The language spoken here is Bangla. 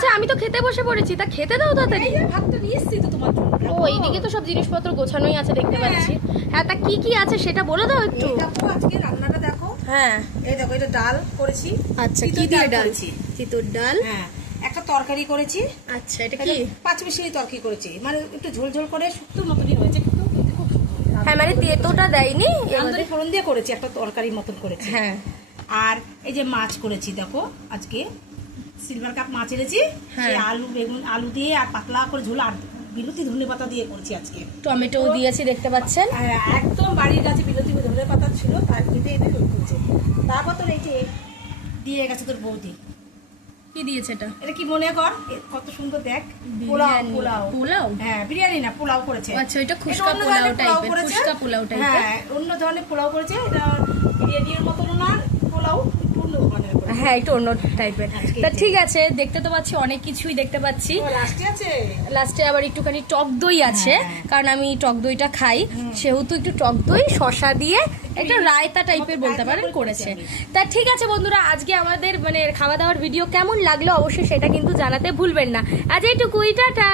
আচ্ছা আমি তো খেতে বসে পড়েছি, তা খেতে দাও তাড়াতাড়ি। ভাতটা নিয়ে এসেছি তো তোমার জন্য। ও এইদিকে তো সব জিনিসপত্র গোছানোই আছে দেখতে পাচ্ছি। হ্যাঁ তা কি কি আছে সেটা বলে দাও একটু। এই দেখো আজকে রান্নাটা দেখো। হ্যাঁ এই দেখো এটা ডাল করেছি। আচ্ছা কি চিতই দিয়ে ডাল? করেছি। চিতর ডাল। হ্যাঁ একটা তরকারি করেছি। আচ্ছা এটা কি? পাঁচ মিশালি তরকারি করেছি, মানে একটু ঝোল ঝোল করে শুক্তোর মতনই হয়েছে, কিন্তু খেতে খুব সুন্দর। হ্যাঁ মানে তেতোটা দেয়নি রান্নার ফোড়ন দিয়ে করেছি, একটা তরকারির মতন করেছি। হ্যাঁ আর এই যে মাছ করেছি দেখো আজকে সিলভার কাপ মাছ এনেছি। হ্যাঁ। সেই আলু বেগুন আলু দিয়ে আর পাতলা করে ঝোল আর বিলতি ধনে পাতা দিয়ে করেছি আজকে। টমেটো দিয়েছি দেখতে পাচ্ছেন। আর একদম বাড়ির কাছে বিলতি ধনে পাতা ছিল, তার দিতে এনে ঝোল করছে। তারপর তোর এই যে দিয়ে গেছে তোর বৌদি। কি দিয়েছে এটা? এটা কি মনে কর, কত সুন্দর দেখ। পোলাও বিরিয়ানি। পোলাও পোলাও? হ্যাঁ বিরিয়ানি না, পোলাও করেছে। আচ্ছা এটা এটা খুশকা অন্য পোলাও ধরনের টাইপের, করেছে। খুশকা পোলাও টাইপের। হ্যাঁ অন্য ধরনের পোলাও করেছে, এটা বিরিয়ানির মতন না, পোলাও একটু অন্য ধরনের করেছে। হ্যাঁ একটু অন্য টাইপের। আজকে তা এটা। ঠিক আছে, দেখতে তো পাচ্ছি অনেক কিছুই দেখতে পাচ্ছি। ও, লাস্টে আছে। লাস্টে আবার একটুখানি টক দই আছে, হ্যাঁ। কারণ আমি টক দইটা খাই, সেহেতু একটু টক দই শসা দিয়ে একটা রায়তা টাইপের বলতে পারেন করেছে। তা ঠিক আছে বন্ধুরা, আজকে আমাদের মানে খাওয়া দাওয়ার ভিডিও কেমন লাগলো অবশ্যই সেটা কিন্তু জানাতে ভুলবেন না। আজ এইটুকুই, টাটা।